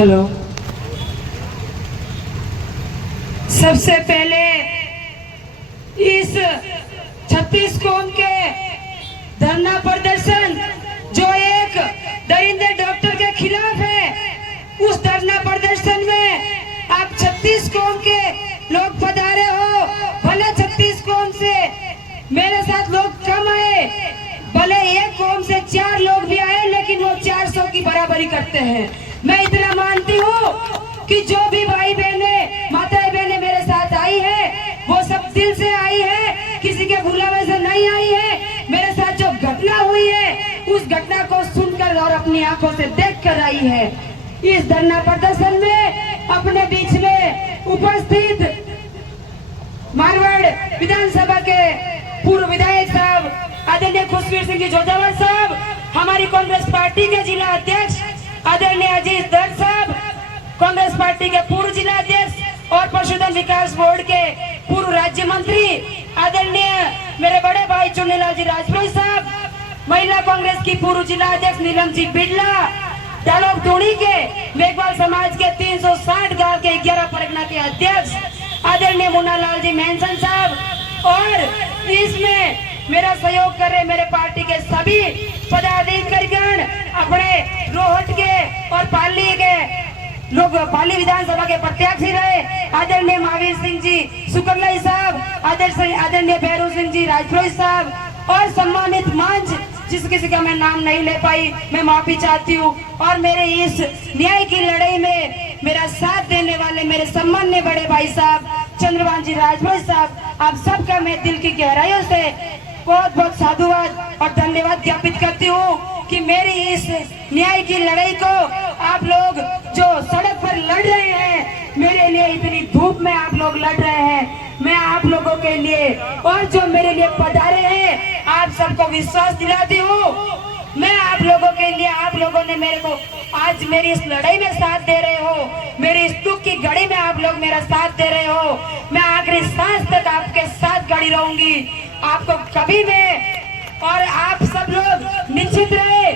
Hello. सबसे पहले इस 36 कौम के धरना प्रदर्शन जो एक दरिंदे डॉक्टर के खिलाफ है, उस धरना प्रदर्शन में आप 36 कौम के लोग पधारे हो। भले 36 कौम से मेरे साथ लोग कम आए, भले एक कौम से 4 लोग भी आए, लेकिन वो 400 की बराबरी करते हैं। मैं इतना मानती हूँ कि जो भी भाई बहने माताएं बहने मेरे साथ आई है, वो सब दिल से आई है, किसी के बुलावे से नहीं आई है। मेरे साथ जो घटना हुई है, उस घटना को सुनकर और अपनी आंखों से देखकर आई है। इस धरना प्रदर्शन में अपने बीच में उपस्थित मारवाड़ विधानसभा के पूर्व विधायक साहब आदरणीय खुशवीर सिंह जी जोजावर साहब, हमारी कांग्रेस पार्टी के जिला अध्यक्ष आदरणीय अजीत दत्त साहब, कांग्रेस पार्टी के पूर्व जिला अध्यक्ष और पशुधन विकास बोर्ड के पूर्व राज्य मंत्री आदरणीय मेरे बड़े भाई चुन्नीलाल जी राजपुरोही साहब, महिला कांग्रेस की पूर्व जिला अध्यक्ष नीलम जी बिड़ला, डालोग टोड़ी के मेघवाल समाज के 360 गांव के 11 परगना के अध्यक्ष आदरणीय मुन्नालाल जी मेंसन साहब, और इसमें मेरा सहयोग कर रहे मेरे पार्टी के सभी पदाधिकारीगण, अपने रोहट के और पाली के लोग, पाली विधानसभा के प्रत्याशी रहे आदरणीय महावीर सिंह जी सुकरलाई साहब, आदरणीय भैरू सिंह जी राजपुरोही साहब, और सम्मानित मंच जिस किसी का मैं नाम नहीं ले पाई, मैं माफी चाहती हूँ। और मेरे इस न्याय की लड़ाई में मेरा साथ देने वाले मेरे सम्मान्य बड़े भाई साहब चंद्रभान जी राजपुरोही साहब, आप सबका मैं दिल की गहराइयों से बहुत बहुत साधुवाद और धन्यवाद ज्ञापित करती हूँ कि मेरी इस न्याय की लड़ाई को आप लोग जो सड़क पर लड़ रहे हैं, मेरे लिए इतनी धूप में आप लोग लड़ रहे हैं, मैं आप लोगों के लिए और जो मेरे लिए पधारे हैं, आप सबको विश्वास दिलाती हूँ। मैं आप लोगों के लिए, आप लोगों ने मेरे को आज मेरी इस लड़ाई में साथ दे रहे हो, मेरी इस दुख की घड़ी में आप लोग मेरा साथ दे रहे हो। मैं आखिरी सांस तक आपके साथ खड़ी रहूंगी, आपको कभी मैं, और आप सब लोग निश्चित रहे,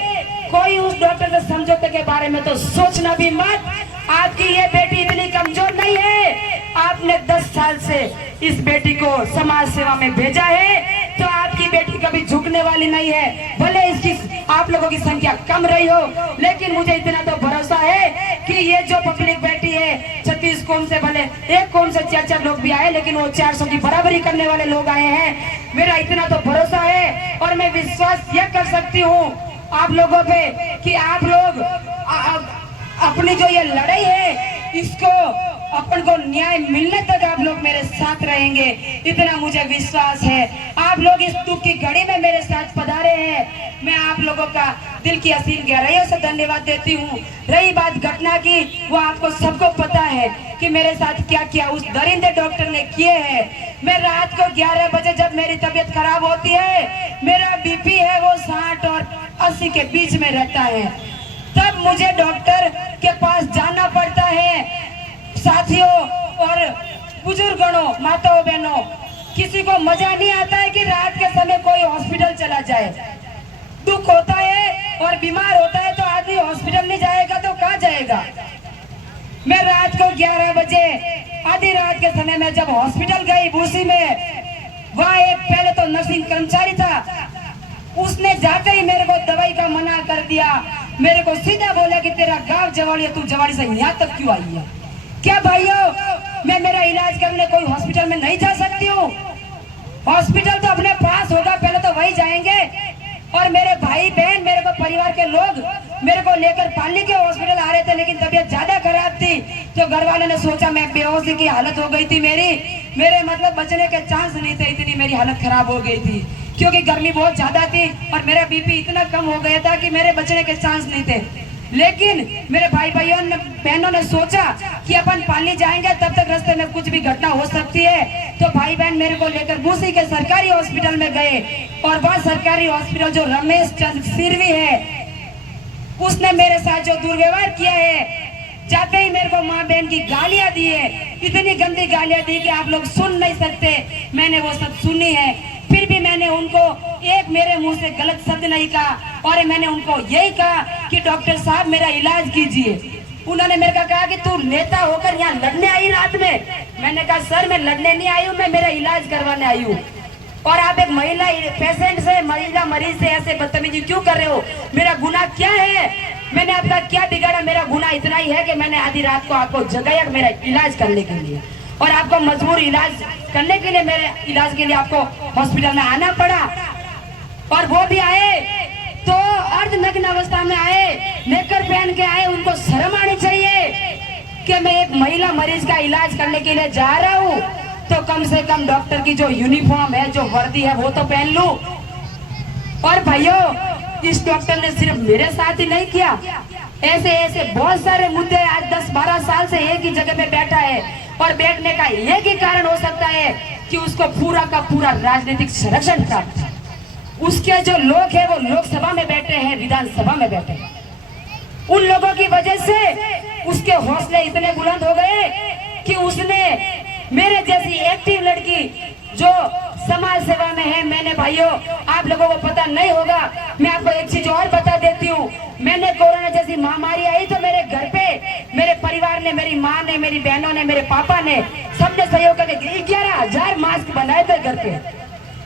कोई उस डॉक्टर के समझौते के बारे में तो सोचना भी मत। आपकी ये बेटी इतनी कमजोर नहीं है, आपने 10 साल से इस बेटी को समाज सेवा में भेजा है, तो आपकी बेटी कभी झुकने वाली नहीं है। भले इसकी आप लोगों की संख्या कम रही हो, लेकिन मुझे इतना तो भरोसा है कि ये जो पब्लिक बैठी है 36 कौम से, भले एक कौम से 4 लोग भी आए, लेकिन वो 400 की बराबरी करने वाले लोग आए हैं। मेरा इतना तो भरोसा है, और मैं विश्वास यह कर सकती हूँ आप लोगों पे कि आप लोग अपनी जो ये लड़ाई है, इसको अपन को न्याय मिलने तक आप लोग मेरे साथ रहेंगे, इतना मुझे विश्वास है। आप लोग इस दुख की घड़ी में मेरे साथ पधारे हैं, मैं आप लोगों का दिल की असीम गहराइयों से धन्यवाद देती हूँ। रही बात घटना की, वो आपको सबको पता है कि मेरे साथ क्या क्या उस दरिंदे डॉक्टर ने किए हैं। मैं रात को 11 बजे जब मेरी तबीयत खराब होती है, मेरा बीपी है वो 60 और 80 के बीच में रहता है, तब मुझे डॉक्टर के पास जाना पड़ता है। साथियों और बुजुर्गों, माताओं बहनों, किसी को मजा नहीं आता है कि रात के समय कोई हॉस्पिटल चला जाए। दुख होता है और बीमार होता है तो आदमी हॉस्पिटल नहीं जाएगा तो कहाँ जाएगा। मैं रात को 11 बजे आधी रात के समय में जब हॉस्पिटल गई भूसी में, वहाँ एक पहले तो नर्सिंग कर्मचारी था, उसने जाते ही मेरे को दवाई का मना कर दिया। मेरे को सीधा बोला कि तेरा गांव जवाड़ी है, तू जवाड़ी से यहाँ तक क्यों आई है। क्या भाइयों, मैं मेरा इलाज करने कोई हॉस्पिटल में नहीं जा सकती हूँ? हॉस्पिटल तो अपने पास होगा, पहले तो वही जाएंगे। और मेरे भाई बहन, मेरे को परिवार के लोग मेरे को लेकर पाली के हॉस्पिटल आ रहे थे, लेकिन तबीयत ज्यादा खराब थी, तो घर वालों ने सोचा मैं बेहोशी की हालत हो गई थी, मेरे मतलब बचने के चांस नहीं थे, इतनी मेरी हालत खराब हो गई थी, क्योंकि गर्मी बहुत ज्यादा थी और मेरा बीपी इतना कम हो गया था कि मेरे बचने के चांस नहीं थे। लेकिन मेरे भाई बहनों ने सोचा कि अपन पाली जाएंगे, तब तक रास्ते में कुछ भी घटना हो सकती है, तो भाई बहन मेरे को लेकर बूसी के सरकारी हॉस्पिटल में गए। और वह सरकारी हॉस्पिटल जो रमेश चंद्र सिरवी है, उसने मेरे साथ जो दुर्व्यवहार किया है, जाते ही मेरे को माँ बहन की गालियां दी है, इतनी गंदी गालियां दी कि आप लोग सुन नहीं सकते। मैंने वो सब सुनी है, फिर भी मैंने उनको एक मेरे मुंह से गलत शब्द नहीं कहा, और मैंने उनको यही कहा कि डॉक्टर साहब मेरा इलाज कीजिए। उन्होंने मेरे को कहा कि तू नेता होकर यहाँ लड़ने आई रात में। मैंने कहा सर मैं लड़ने नहीं आई हूँ, मैं मेरा इलाज करवाने आई हूँ। और आप एक महिला पेशेंट से, महिला मरीज से ऐसे बदतमीजी क्यों कर रहे हो? मेरा गुनाह क्या है? मैंने आपका क्या बिगाड़ा? मेरा गुनाह इतना ही है कि मैंने आधी रात को आपको जगाया मेरा इलाज करने के लिए, और आपको मजबूर इलाज करने के लिए, मेरे इलाज के लिए आपको हॉस्पिटल में आना पड़ा। और वो भी आए तो अर्धनग्न अवस्था में आए, नेकर पहन के आए। उनको शर्म आनी चाहिए कि मैं एक महिला मरीज का इलाज करने के लिए जा रहा हूँ, तो कम से कम डॉक्टर की जो यूनिफॉर्म है, जो वर्दी है, वो तो पहन लूं। और भाइयों, इस डॉक्टर ने सिर्फ मेरे साथ ही नहीं किया, ऐसे ऐसे बहुत सारे मुद्दे आज 10-12 साल से एक ही जगह पे बैठा है। और बैठने का एक ही कारण हो सकता है कि उसको पूरा का पूरा राजनीतिक संरक्षण प्राप्त है। उसके जो लोग हैं वो लोकसभा में बैठे हैं, विधानसभा में बैठे हैं। उन लोगों की वजह से उसके हौसले इतने बुलंद हो गए कि उसने मेरे जैसी एक्टिव लड़की जो समाज सेवा में है, मैंने भाइयों, आप लोगों को पता नहीं होगा, मैं आपको एक चीज और बता देती हूँ। मैंने कोरोना जैसी महामारी आई तो मेरे घर पे मेरे परिवार ने, मेरी माँ ने, मेरी बहनों ने, मेरे पापा ने, सबने सहयोग करके 11,000 मास्क बनाए थे घर पे।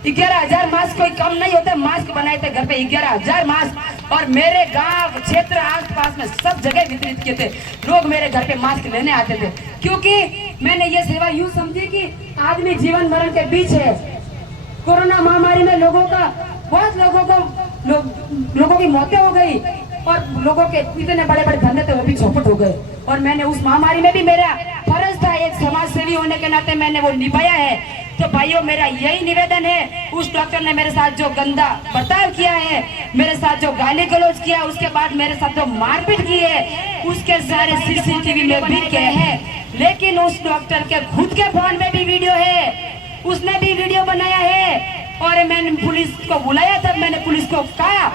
11,000 मास्क कोई कम नहीं होते, मास्क बनाए थे घर पे 11,000 मास्क। और मेरे गांव क्षेत्र आस पास में सब जगह वितरित किए थे। लोग मेरे घर पे मास्क लेने आते थे, क्योंकि मैंने ये सेवा यूं समझी कि आदमी जीवन मरण के बीच है। कोरोना महामारी में बहुत लोगों की मौतें हो गई, और लोगों के इतने बड़े बड़े धंधे थे वो भी चौपट हो गए। और मैंने उस महामारी में भी मेरा फर्ज था, एक समाज सेवी होने के नाते मैंने वो निभाया है। तो भाइयों, मेरा यही निवेदन है, उस डॉक्टर ने मेरे साथ जो गंदा बर्ताव किया है, मेरे साथ जो गाली गलौज किया, उसके बाद मेरे साथ जो मारपीट की है, उसके सारे CCTV में भी गए हैं। लेकिन उस डॉक्टर के खुद के फोन में भी वीडियो है, उसने भी वीडियो बनाया है। और मैंने पुलिस को बुलाया, तब मैंने पुलिस को कहा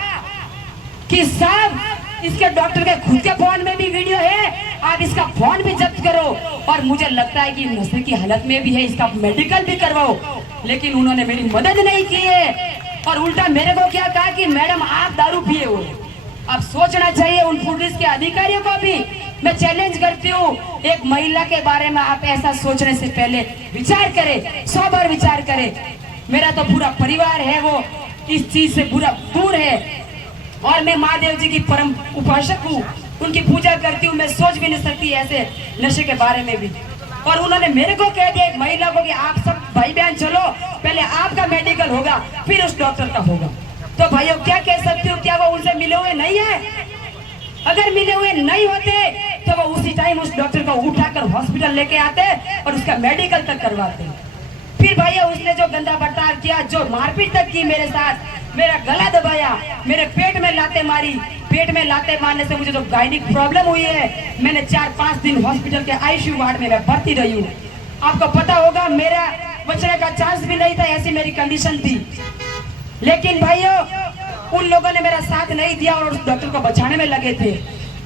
कि साहब, इसके डॉक्टर के खुद के फोन में भी वीडियो है, आप इसका फोन भी जब्त करो। और मुझे लगता है कि नशे की हालत में भी है, इसका मेडिकल भी करवाओ। लेकिन उन्होंने मेरी मदद नहीं की है, और उल्टा मेरे को क्या कहा कि मैडम आप दारू पिए हो। अब सोचना चाहिए उन पुलिस के अधिकारियों को भी। मैं चैलेंज करती हूँ, एक महिला के बारे में आप ऐसा सोचने से पहले विचार करें, 100 बार विचार करें। मेरा तो पूरा परिवार है वो इस चीज से पूरा दूर है, और मैं महादेव जी की परम उपासक हूँ, उनकी पूजा करती हूँ। मैं सोच भी नहीं सकती ऐसे नशे के बारे में भी। और उन्होंने मेरे को कह दिया एक महिला को कि आप सब भाई बहन चलो, पहले आपका मेडिकल होगा, फिर उस डॉक्टर का होगा। तो भाइयों, क्या कह सकती हूँ, क्या वो उनसे मिले हुए नहीं है? अगर मिले हुए नहीं होते तो वो उसी टाइम उस डॉक्टर को उठाकर हॉस्पिटल लेके आते और उसका मेडिकल तक करवाते। फिर भैया, उसने जो गंदा बर्ताव किया, जो मारपीट तक की मेरे साथ, मेरा गला दबाया, मेरे पेट में लाते मारी। पेट में लाते मारने से मुझे जो गायनिक प्रॉब्लम हुई है, मैंने 4-5 दिन हॉस्पिटल के ICU वार्ड में मैं भर्ती रही हूँ। आपको पता होगा, मेरा बचने का चांस भी नहीं था, ऐसी मेरी कंडीशन थी। लेकिन भाइयों, उन लोगों ने मेरा साथ नहीं दिया और उस डॉक्टर को बचाने में लगे थे।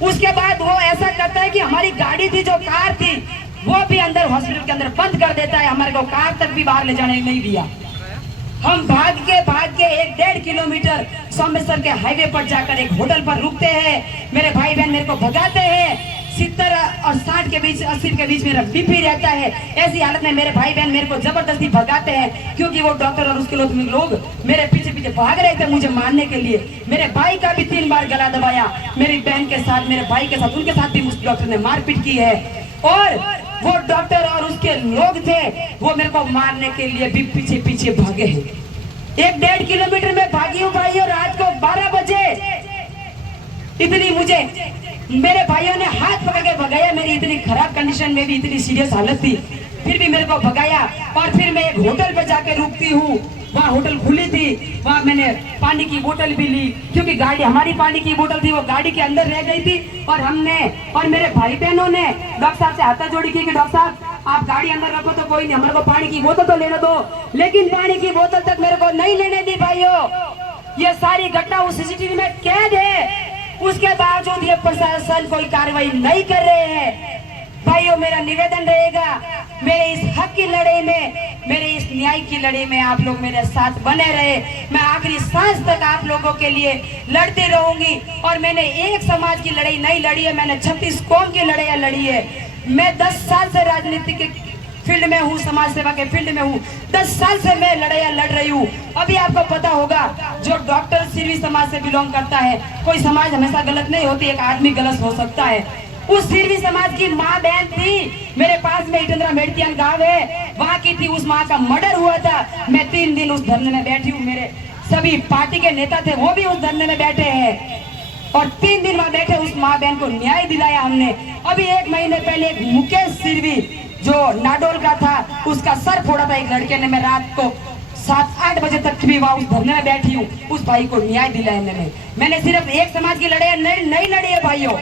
उसके बाद वो ऐसा करता है कि हमारी गाड़ी थी, जो कार थी, वो भी अंदर हॉस्पिटल के अंदर बंद कर देता है। हमारे को कार तक भी बाहर ले जाने नहीं दिया। हम भाग के 1-1.5 किलोमीटर सोमेश्वर के हाईवे पर जाकर एक होटल पर रुकते हैं। मेरे भाई बहन मेरे को भगाते हैं। 70 और 60 के बीच, 80 के बीच मेरा BP रहता है। ऐसी हालत में मेरे भाई बहन मेरे को जबरदस्ती भगाते हैं, क्योंकि वो डॉक्टर और उसके लोग मेरे पीछे पीछे भाग रहे थे मुझे मारने के लिए। मेरे भाई का भी 3 बार गला दबाया, मेरी बहन के साथ, मेरे भाई के साथ, उनके साथ भी उस डॉक्टर ने मारपीट की है। और वो डॉक्टर और उसके लोग थे, वो मेरे को मारने के लिए भी पीछे पीछे भागे हैं। 1-1.5 किलोमीटर में भागी हूँ भाइयों, रात को 12 बजे। इतनी मुझे मेरे भाइयों ने हाथ पकड़ के भगाया। मेरी इतनी खराब कंडीशन में भी, इतनी सीरियस हालत थी, फिर भी मेरे को भगाया। और फिर मैं एक होटल पे जाके रुकती हूँ, वहाँ होटल खुली थी, वहाँ मैंने पानी की बोतल भी ली, क्योंकि गाड़ी, हमारी पानी की बोतल थी, वो गाड़ी के अंदर रह गई थी। और हमने और मेरे भाई बहनों ने डॉक्टर साहब से हाथ जोड़ी की कि डॉक्टर साहब आप गाड़ी अंदर रखो तो कोई नहीं, हमारे को पानी की बोतल तो लेने दो। लेकिन पानी की बोतल तक मेरे को नहीं लेने दी भाइयों। ये सारी घटना उस CCTV में कैद है, उसके बावजूद ये प्रशासन कोई कार्रवाई नहीं कर रहे हैं। भाइयों, मेरा निवेदन रहेगा मेरे इस हक की लड़ाई में, मेरे इस न्याय की लड़ाई में आप लोग मेरे साथ बने रहे। मैं आखिरी सांस तक आप लोगों के लिए लड़ती रहूंगी। और मैंने एक समाज की लड़ाई नहीं लड़ी है, मैंने 36 कौम की लड़ाई लड़ी है। मैं 10 साल से राजनीति के फील्ड में हूँ, समाज सेवा के फील्ड में हूँ। 10 साल से मैं लड़ाइयाँ लड़ रही हूँ। अभी आपको पता होगा, जो डॉक्टर सिरवी समाज से बिलोंग करता है, कोई समाज हमेशा गलत नहीं होती, एक आदमी गलत हो सकता है। उस सिरवी समाज की माँ बहन थी, मेरे पास में इटंद्रा मेड़तियान गांव है, वहाँ की थी। उस माँ का मर्डर हुआ था। मैं 3 दिन उस धरने में बैठी हूँ। मेरे सभी पार्टी के नेता थे, वो भी उस धरने में बैठे हैं और 3 दिन वहाँ बैठे उस माँ बहन को न्याय दिलाया हमने। अभी 1 महीने पहले एक मुकेश सिरवी जो नाडोल का था, उसका सर फोड़ा था एक लड़के ने। मैं रात को 7-8 बजे तक भी वहाँ उस धरने में बैठी हूँ, उस भाई को न्याय दिलाने। मैंने सिर्फ एक समाज की लड़ाई नहीं लड़ी है भाइयों,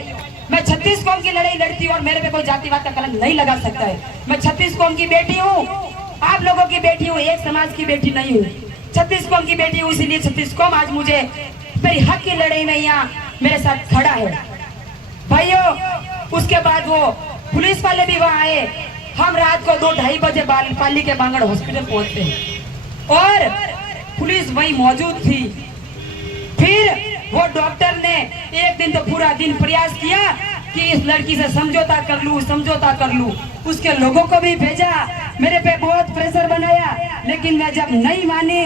मैं 36 कौम की लड़ाई लड़ती हूँ और मेरे पे कोई जातिवाद का कलंक नहीं लगा सकता है। मैं 36 कौम की बेटी हूँ, आप लोगों की बेटी हूँ, एक समाज की बेटी नहीं हूँ। 36 कौम की बेटी हूँ, इसीलिए 36 कौम आज मुझे मेरी हक की लड़ाई में यहाँ मेरे साथ खड़ा है भाइयों। उसके बाद वो पुलिस वाले भी वहाँ आए। हम रात को 2-2:30 बजे पाली के बांगड़ हॉस्पिटल पहुंचते हैं और पुलिस वहीं मौजूद थी। फिर वो डॉक्टर ने एक दिन तो पूरा दिन प्रयास किया कि इस लड़की से समझौता कर लूं। उसके लोगों को भी भेजा, मेरे पे बहुत प्रेशर बनाया, लेकिन मैं जब नहीं मानी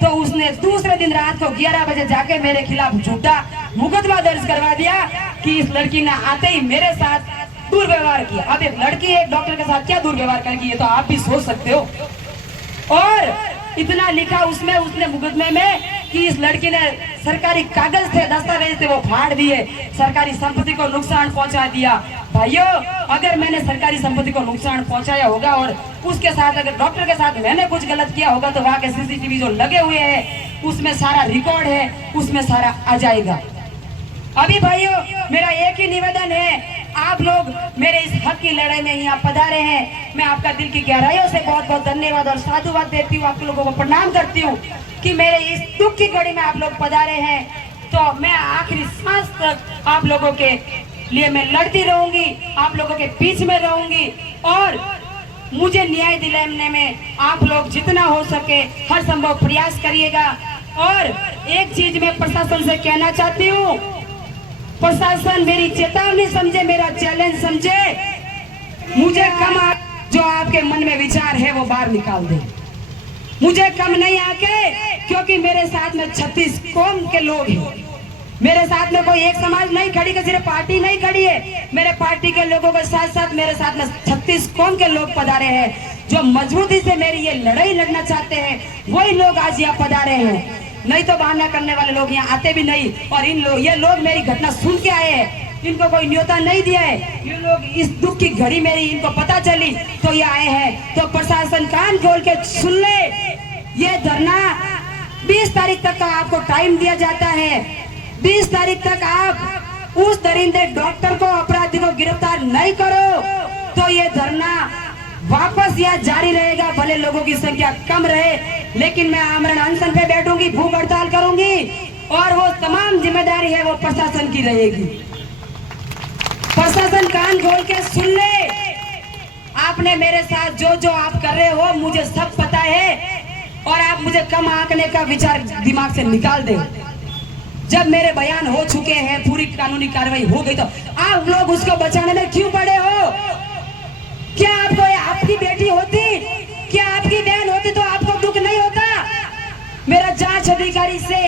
तो उसने दूसरे दिन रात को 11 बजे जाके मेरे खिलाफ झूठा मुकदमा दर्ज करवा दिया कि इस लड़की ने आते ही मेरे साथ दुर्व्यवहार किया। अब एक लड़की एक डॉक्टर के साथ क्या दुर्व्यवहार करेगी, ये तो आप भी सोच सकते हो। और इतना लिखा उसमें, उसने मुकदमे में कि इस लड़की ने सरकारी कागज थे, दस्तावेज थे, वो फाड़ दिए, सरकारी संपत्ति को नुकसान पहुंचा दिया। भाइयों, अगर मैंने सरकारी संपत्ति को नुकसान पहुंचाया होगा और उसके साथ अगर डॉक्टर के साथ मैंने कुछ गलत किया होगा तो वहाँ के CCTV जो लगे हुए हैं उसमें सारा रिकॉर्ड है, उसमें सारा आ जाएगा। अभी भाइयों, मेरा एक ही निवेदन है, आप लोग मेरे इस हक की लड़ाई में यहाँ पधारे हैं। मैं आपका दिल की गहराइयों से बहुत बहुत धन्यवाद और साधुवाद देती हूँ, आप लोगों को प्रणाम करती हूँ कि मेरे इस दुख की घड़ी में आप लोग पधारे हैं। तो मैं आखिरी सांस तक आप लोगों के लिए मैं लड़ती रहूंगी, आप लोगों के बीच में रहूंगी और मुझे न्याय दिलाने में आप लोग जितना हो सके हर संभव प्रयास करिएगा। और एक चीज मैं प्रशासन से कहना चाहती हूँ, प्रशासन मेरी चेतावनी समझे, मेरा चैलेंज समझे, मुझे कम जो आपके मन में विचार है वो बाहर निकाल दे। मुझे कम नहीं आके, क्योंकि मेरे साथ में 36 कौम के लोग हैं। मेरे साथ में कोई एक समाज नहीं खड़ी, कि सिर्फ पार्टी नहीं खड़ी है। मेरे पार्टी के लोगों के साथ साथ मेरे साथ में 36 कौम के लोग पधारे हैं जो मजबूती से मेरी ये लड़ाई लड़ना चाहते हैं। वही लोग आज यहाँ पधारे हैं, नहीं तो बहाना करने वाले लोग यहाँ आते भी नहीं। और ये लोग मेरी घटना सुन के आए हैं, इनको कोई न्योता नहीं दिया है। ये लोग इस दुख की घड़ी मेरी इनको पता चली तो ये आए हैं। तो प्रशासन कान खोल के सुन ले, ये धरना 20 तारीख तक का आपको टाइम दिया जाता है। 20 तारीख तक आप उस दरिंदे डॉक्टर को, अपराधी को गिरफ्तार नहीं करो तो ये धरना वापस यहाँ जारी रहेगा। भले लोगों की संख्या कम रहे, लेकिन मैं आमरण अनशन पे बैठूंगी, भूख हड़ताल करूंगी और वो तमाम जिम्मेदारी है वो प्रशासन की रहेगी। प्रशासन कान खोल के सुन ले, आपने मेरे साथ जो जो आप कर रहे हो मुझे सब पता है और आप मुझे कम आंकने का विचार दिमाग से निकाल दे। जब मेरे बयान हो चुके हैं, पूरी कानूनी कार्रवाई हो गई, तो आप लोग उसको बचाने में क्यों पड़े हो? क्या आपको आपकी बेटी होती, क्या आपकी बहन होती तो आपको दुख नहीं होता? मेरा जांच अधिकारी से,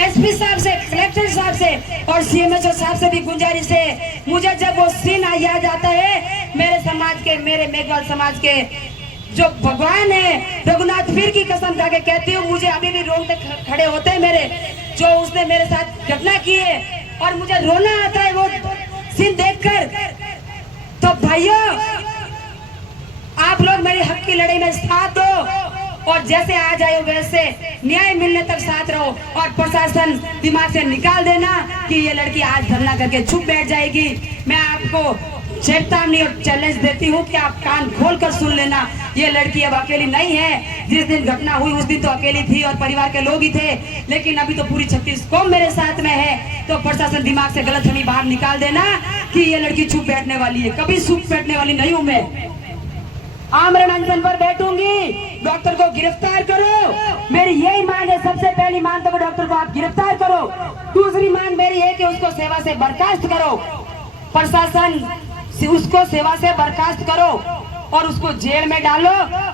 SP साहब से, कलेक्टर साहब से और CMHO साहब से भी गुजारिश है, मुझे जब वो सीन याद आता है मेरे समाज के, मेरे मेघवाल समाज के जो भगवान है रघुनाथ पीर की कसम खा के कहती हूँ, मुझे अभी भी रोंगटे खड़े होते हैं मेरे, जो उसने मेरे साथ घटना की है और मुझे रोना आता है वो सीन देखकर। तो भाइयों, आप लोग मेरी हक की लड़ाई में साथ दो और जैसे आ जाए वैसे न्याय मिलने तक साथ रहो। और प्रशासन दिमाग से निकाल देना कि ये लड़की आज धरना करके चुप बैठ जाएगी। मैं आपको चेतावनी और चैलेंज देती हूँ कि आप कान खोल कर सुन लेना, ये लड़की अब अकेली नहीं है। जिस दिन घटना हुई उस दिन तो अकेली थी और परिवार के लोग ही थे, लेकिन अभी तो पूरी 36 कौम मेरे साथ में है। तो प्रशासन दिमाग से गलतफहमी बाहर निकाल देना कि ये लड़की चुप बैठने वाली है। कभी चुप बैठने वाली नहीं हूँ मैं। आमरण अनशन पर बैठूंगी, डॉक्टर को गिरफ्तार करो। मेरी यही मांग है, सबसे पहली मांग तो डॉक्टर को आप गिरफ्तार करो। दूसरी मांग मेरी है कि उसको सेवा से बर्खास्त करो, प्रशासन उसको सेवा से बर्खास्त करो और उसको जेल में डालो।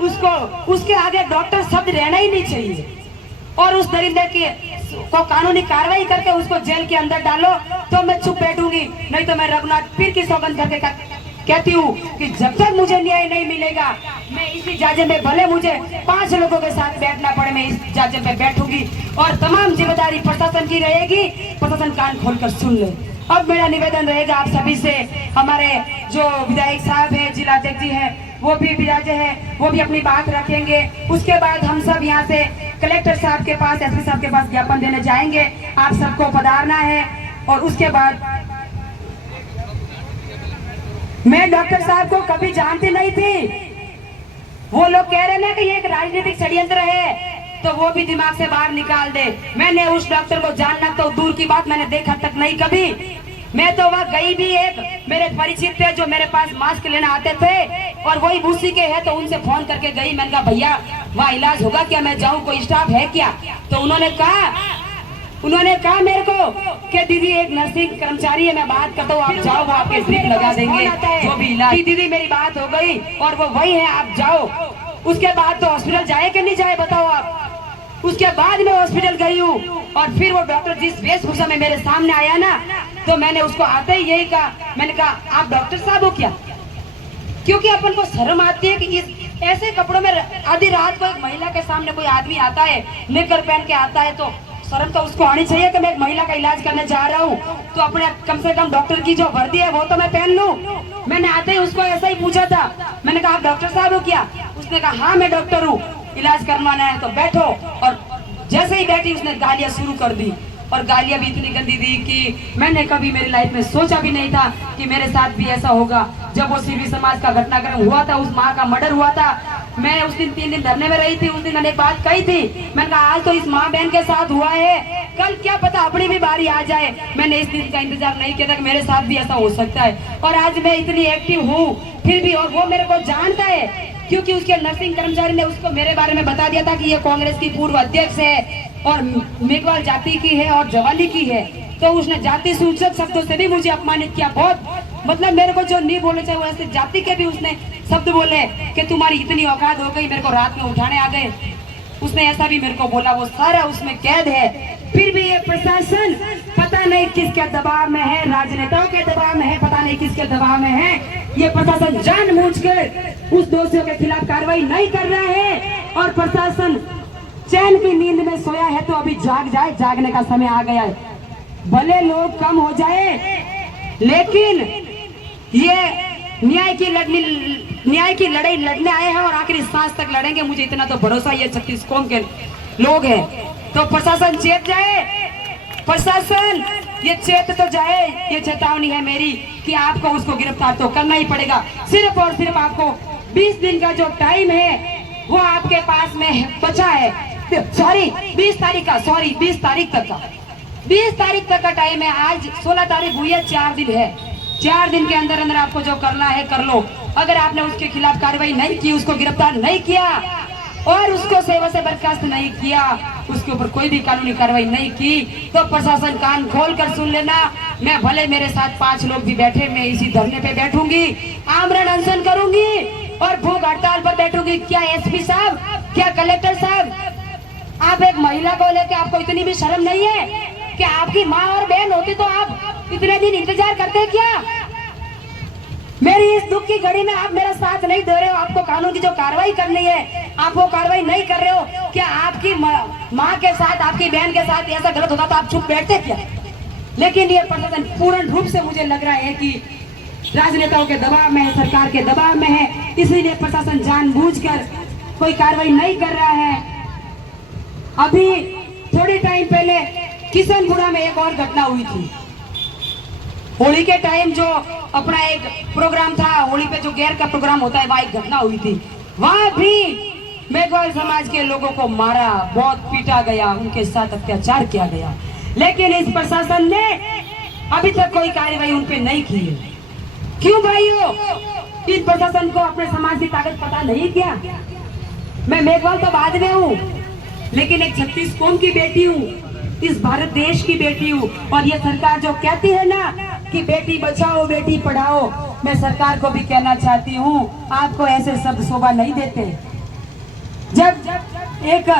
उसको उसके आगे डॉक्टर शब्द रहना ही नहीं चाहिए और उस दरिंदे की को कानूनी कार्रवाई करके उसको जेल के अंदर डालो। तो मैं चुप बैठूंगी, नहीं तो मैं रघुनाथ पीर की सौगंध करके कहती हूँ कि जब तक मुझे न्याय नहीं मिलेगा मैं इसी जाजे में, भले मुझे 5 लोगों के साथ बैठना पड़े, मैं इस जाजे में बैठूंगी और तमाम जिम्मेदारी प्रशासन की रहेगी। प्रशासन कान खोलकर सुन ले। अब मेरा निवेदन रहेगा आप सभी से, हमारे जो विधायक साहब हैं, जिलाध्यक्ष जी हैं, वो भी विराजे हैं, वो भी अपनी बात रखेंगे। उसके बाद हम सब यहाँ से कलेक्टर साहब के पास, एसपी साहब के पास ज्ञापन देने जाएंगे। आप सबको पधारना है। और उसके बाद मैं डॉक्टर साहब को कभी जानती नहीं थी। वो लोग कह रहे ना कि ये एक राजनीतिक षड्यंत्र है, तो वो भी दिमाग से बाहर निकाल दे। मैंने उस डॉक्टर को जानना तो दूर की बात, मैंने देखा तक नहीं कभी। मैं तो वहाँ गई भी, एक मेरे परिचित थे जो मेरे पास मास्क लेना आते थे और वही भूसी के है, तो उनसे फोन करके गई। मैंने कहा भैया वहाँ इलाज होगा क्या, मैं जाऊँ, कोई स्टाफ है क्या? तो उन्होंने कहा मेरे को कि दीदी एक नर्सिंग कर्मचारी है, मैं बात करता हूँ, आप जाओ, वो आपके स्लिप लगा देंगे जो भी इलाज। दीदी मेरी बात हो गई और वो वही है, आप जाओ। उसके बाद तो हॉस्पिटल जाए कि नहीं जाए बताओ आप। उसके बाद मैं हॉस्पिटल गई हूँ और फिर वो डॉक्टर जिस वेशभूषा में मेरे सामने आया ना, तो मैंने उसको आते ही यही कहा, मैंने कहा आप डॉक्टर साहब हो क्या? क्योंकि अपन को शर्म आती है कि इस ऐसे कपड़ों में आधी रात को एक महिला के सामने कोई आदमी आता है, निकर पहन के आता है, तो शर्म तो उसको आनी चाहिए कि मैं एक महिला का इलाज करने जा रहा हूँ, तो अपने कम से कम डॉक्टर की जो वर्दी है वो तो मैं पहन लूं। मैंने आते ही उसको ऐसा ही पूछा था, मैंने कहा आप डॉक्टर साहब हो क्या? उसने कहा हाँ मैं डॉक्टर हूँ, इलाज करवाना है तो बैठो। और जैसे ही बैठी उसने गालियां शुरू कर दी और गालियां भी इतनी गंदी दी कि मैंने कभी मेरी लाइफ में सोचा भी नहीं था कि मेरे साथ भी ऐसा होगा। जब वो सिविल समाज का घटनाक्रम हुआ था, उस माँ का मर्डर हुआ था, मैं उस दिन 3 दिन धरने में रही थी। उस दिन मैंने एक बात कही थी, मैंने कहा आज तो इस माँ बहन के साथ हुआ है, कल क्या पता अपनी भी बारी आ जाए। मैंने इस दिन का इंतजार नहीं किया था कि मेरे साथ भी ऐसा हो सकता है। और आज मैं इतनी एक्टिव हूँ फिर भी, और वो मेरे को जानता है क्योंकि उसके नर्सिंग कर्मचारी ने उसको मेरे बारे में बता दिया था कि ये कांग्रेस की पूर्व अध्यक्ष है और मेघवाल जाति की है और जवाली की है। तो उसने जाति सूचक शब्दों से भी मुझे अपमानित किया बहुत, मतलब मेरे को जो नहीं बोलने चाहिए वैसे जाति के भी उसने शब्द बोले कि तुम्हारी इतनी औकात हो गई, मेरे को रात में उठाने आ गए। उसने ऐसा भी मेरे को बोला, वो सारा उसमें कैद है। फिर भी ये प्रशासन पता नहीं किसके दबाव में है, राजनेताओं के दबाव में है, पता नहीं किसके दबाव में है। ये प्रशासन जानबूझकर उस दोषियों के खिलाफ कार्रवाई नहीं कर रहा है और प्रशासन चैन की नींद में सोया है तो अभी जाग जाए, जागने का समय आ गया है। भले लोग कम हो जाए लेकिन ये न्याय की लड़ाई लड़ने आए हैं और आखिरी सांस तक लड़ेंगे, मुझे इतना तो भरोसा ये 36 कौम के लोग हैं। तो प्रशासन चेत जाए, प्रशासन ये चेत तो जाए। ये चेतावनी है मेरी कि आपको उसको गिरफ्तार तो करना ही पड़ेगा। सिर्फ और सिर्फ आपको 20 दिन का जो टाइम है वो आपके पास में बचा है। सॉरी 20 तारीख का, सॉरी 20 तारीख तक का, 20 तारीख तक का टाइम है। आज 16 तारीख हुई है, 4 दिन है। 4 दिन के अंदर अंदर आपको जो करना है कर लो। अगर आपने उसके खिलाफ कार्रवाई नहीं की, उसको गिरफ्तार नहीं किया और उसको सेवा से बर्खास्त नहीं किया, उसके ऊपर कोई भी कानूनी कार्रवाई नहीं की, तो प्रशासन कान खोल कर सुन लेना। मैं भले मेरे साथ 5 लोग भी बैठे, मैं इसी धरने पे बैठूंगी, आमरण अनशन करूंगी और भूख हड़ताल पर बैठूंगी। क्या एसपी साहब, क्या कलेक्टर साहब, आप एक महिला को लेकर आपको इतनी भी शर्म नहीं है कि आपकी माँ और बहन होती तो आप इतने दिन इंतजार करते क्या? मेरी इस दुख की घड़ी में आप मेरा साथ नहीं दे रहे हो। आपको कानून की जो कार्रवाई करनी है आप वो कार्रवाई नहीं कर रहे हो। क्या आपकी माँ के साथ, आपकी बहन के साथ ऐसा गलत होता तो आप चुप बैठते क्या? लेकिन ये प्रशासन पूर्ण रूप से मुझे लग रहा है कि राजनेताओं के दबाव में है, सरकार के दबाव में है, इसीलिए प्रशासन जानबूझकर कोई कार्रवाई नहीं कर रहा है। अभी थोड़ी टाइम पहले किशनपुरा में एक और घटना हुई थी। होली के टाइम जो अपना एक प्रोग्राम था, होली पे जो गैर का प्रोग्राम होता है, वहाँ एक घटना हुई थी। वहाँ भी मेघवाल समाज के लोगों को मारा, बहुत पीटा गया, उनके साथ अत्याचार किया गया, लेकिन इस प्रशासन ने अभी तक कोई कार्रवाई उन पे नहीं की है। क्यों भाइयों? इस प्रशासन को अपने समाज की ताकत पता नहीं क्या? मैं मेघवाल तो बाद में हूँ, लेकिन एक 36 कौम की बेटी हूँ, इस भारत देश की बेटी हूँ। और ये सरकार जो कहती है ना कि बेटी बचाओ बेटी पढ़ाओ, मैं सरकार को भी कहना चाहती हूँ, आपको ऐसे शब्द शोभा नहीं देते। जब एक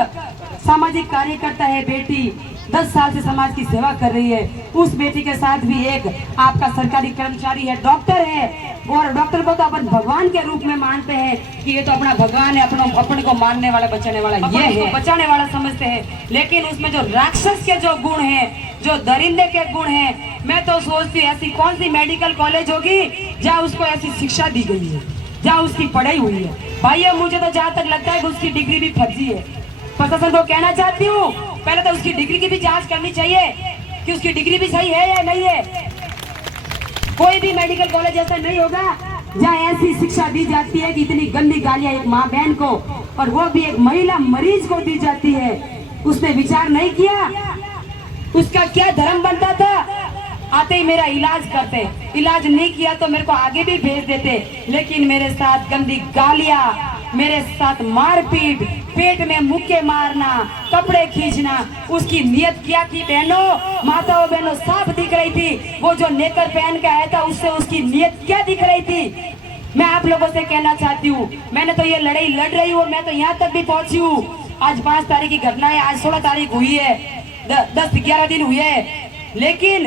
सामाजिक कार्यकर्ता है, बेटी 10 साल से समाज की सेवा कर रही है, उस बेटी के साथ भी एक आपका सरकारी कर्मचारी है, डॉक्टर है, और डॉक्टर को तो अपन भगवान के रूप में मानते हैं कि ये तो अपना भगवान है, अपने को मारने वाला बचाने वाला ये है, बचाने वाला समझते हैं। लेकिन उसमें जो राक्षस के जो गुण हैं, जो दरिंदे के गुण हैं, मैं तो सोचती हूँ ऐसी कौन सी मेडिकल कॉलेज होगी जहाँ उसको ऐसी शिक्षा दी गई है, जहाँ उसकी पढ़ाई हुई है। भाई मुझे तो जहाँ तक लगता है कि उसकी डिग्री भी फर्जी है। प्रशासन को कहना चाहती हूँ, पहले तो उसकी डिग्री की भी जांच करनी चाहिए कि उसकी डिग्री भी सही है या नहीं है। कोई भी मेडिकल कॉलेज ऐसा नहीं होगा जहाँ ऐसी शिक्षा दी जाती है कि इतनी गंदी गालियां एक माँ बहन को, और वो भी एक महिला मरीज को दी जाती है। उसने विचार नहीं किया, उसका क्या धर्म बनता था, आते ही मेरा इलाज करते, इलाज नहीं किया तो मेरे को आगे भी भेज देते। लेकिन मेरे साथ गंदी गालियां, मेरे साथ मारपीट, पेट में मुक्के मारना, कपड़े खींचना, उसकी नियत क्या थी बहनों, माताओं बहनों साफ दिख रही थी। वो जो नेकर पहन के आया था उससे उसकी नियत क्या दिख रही थी। मैं आप लोगों से कहना चाहती हूँ, मैंने तो ये लड़ाई लड़ रही हूँ, मैं तो यहाँ तक भी पहुंची हूँ। आज 5 तारीख की घटना है, आज 16 तारीख हुई है, 10-11 दिन हुए है, लेकिन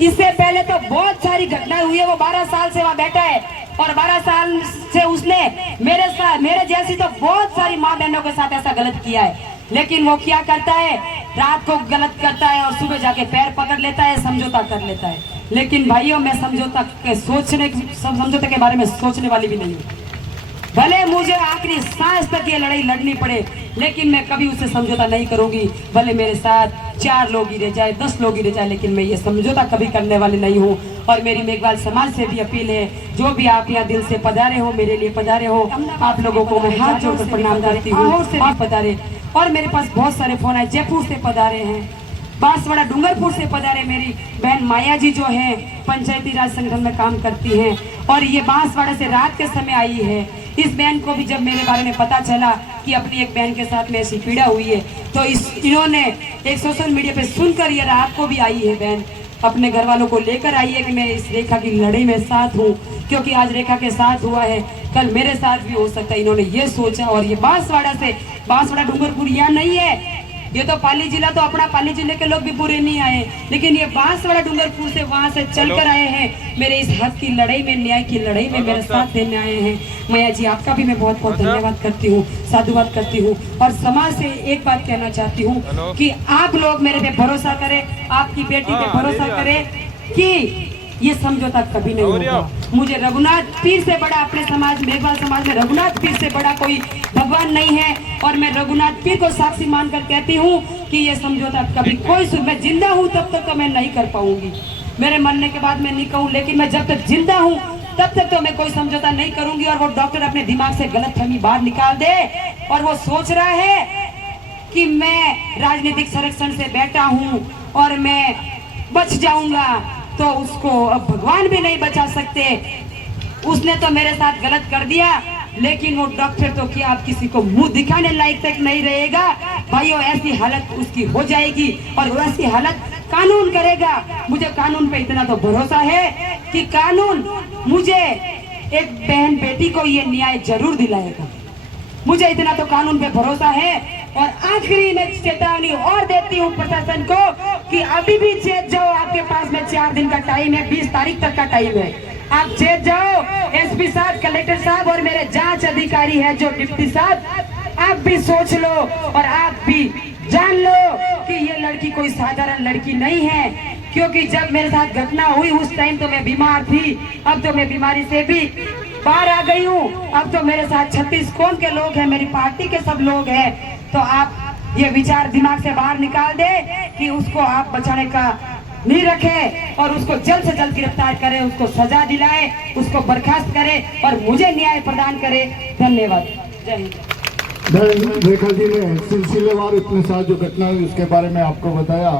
इससे पहले तो बहुत सारी घटनाएं हुई है। वो 12 साल से वहाँ बैठा है और 12 साल से उसने मेरे जैसी तो बहुत सारी माँ बहनों के साथ ऐसा गलत किया है। लेकिन वो क्या करता है, रात को गलत करता है और सुबह जाके पैर पकड़ लेता है, समझौता कर लेता है। लेकिन भाइयों, मैं समझौते के बारे में सोचने वाली भी नहीं हूँ। भले मुझे आखिरी सांस तक ये लड़ाई लड़नी पड़े, लेकिन मैं कभी उससे समझौता नहीं करूंगी। भले मेरे साथ 4 लोग ही रह जाए, 10 लोग ही रह जाए, लेकिन मैं ये समझौता कभी करने वाली नहीं हूँ। और मेरी मेघवाल समाज से भी अपील है, जो भी आप यहाँ दिल से पधारे हो, मेरे लिए पधारे हो, आप लोगों को मैं हाथ जोड़कर प्रणाम करती हूँ। से भी पधारे, और मेरे पास बहुत सारे फोन आए, जयपुर से पधारे हैं, बांसवाड़ा डूंगरपुर से पधारे मेरी बहन माया जी जो है पंचायती राज संगठन में काम करती हैं, और ये बांसवाड़ा से रात के समय आई है। इस बहन को भी जब मेरे बारे में पता चला कि अपनी एक बहन के साथ में ऐसी पीड़ा हुई है, तो इन्होंने एक सोशल मीडिया पे सुनकर ये रात को भी आई है बहन, अपने घर वालों को लेकर आई है कि मैं इस रेखा की लड़ाई में साथ हूँ, क्योंकि आज रेखा के साथ हुआ है, कल मेरे साथ भी हो सकता है। इन्होंने ये सोचा, और ये बांसवाड़ा डूंगरपुर यहाँ नहीं है, ये तो पाली जिला, तो अपना पाली जिले के लोग भी पूरे नहीं आए, लेकिन ये बांसवाड़ा डूंगरपुर से वहां से चलकर आए हैं, मेरे इस हक की लड़ाई में, न्याय की लड़ाई में मेरे साथ देने आए हैं। मैया जी, आपका भी मैं बहुत बहुत धन्यवाद करती हूँ, साधुवाद करती हूँ। और समाज से एक बात कहना चाहती हूँ कि आप लोग मेरे पे भरोसा करें, आपकी बेटी पे भरोसा करें कि ये समझौता कभी नहीं होगा। मुझे रघुनाथ पीर से बड़ा, अपने समाज मेघवाल समाज में रघुनाथ पीर से बड़ा कोई भगवान नहीं है, और मैं रघुनाथ पीर को साक्षी मानकर कहती हूँ कि ये समझौता कभी मैं जिंदा हूँ तब तक तो मैं नहीं कर पाऊंगी। मेरे मरने के बाद मैं नहीं कहूँ, लेकिन मैं जब तक जिंदा हूँ तब तक तो मैं कोई समझौता नहीं करूंगी। और वो डॉक्टर अपने दिमाग से गलतफहमी बाहर निकाल दे, और वो सोच रहा है कि मैं राजनीतिक संरक्षण से बैठा हूँ और मैं बच जाऊंगा, तो उसको अब भगवान भी नहीं बचा सकते। उसने तो मेरे साथ गलत कर दिया, लेकिन वो डॉक्टर तो क्या आप किसी को मुंह दिखाने लायक तक नहीं रहेगा। भाइयों, ऐसी हालत उसकी हो जाएगी, और वैसी हालत कानून करेगा। मुझे कानून पे इतना तो भरोसा है कि कानून मुझे एक बहन बेटी को ये न्याय जरूर दिलाएगा। मुझे इतना तो कानून पे भरोसा है। और आखिरी में चेतावनी और देती हूँ प्रशासन को कि अभी भी चेत जाओ, आपके पास में 4 दिन का टाइम है, 20 तारीख तक का टाइम है, आप चेत जाओ। एसपी साहब, कलेक्टर साहब और मेरे जांच अधिकारी है जो डिप्टी साहब, आप भी सोच लो और आप भी जान लो कि ये लड़की कोई साधारण लड़की नहीं है। क्योंकि जब मेरे साथ घटना हुई उस टाइम तो मैं बीमार थी, अब तो मैं बीमारी से भी बाहर आ गई हूँ। अब तो मेरे साथ 36 कौम के लोग हैं, मेरी पार्टी के सब लोग हैं। तो आप ये विचार दिमाग से बाहर निकाल दे कि उसको आप बचाने का नहीं रखे, और उसको जल्द से जल्द गिरफ्तार करें, उसको सजा दिलाए, उसको बर्खास्त करे और मुझे न्याय प्रदान करे। धन्यवाद। जय हिंद। रेखा जी ने सिलसिलेवार इतने साल जो घटना हुई उसके बारे में आपको बताया।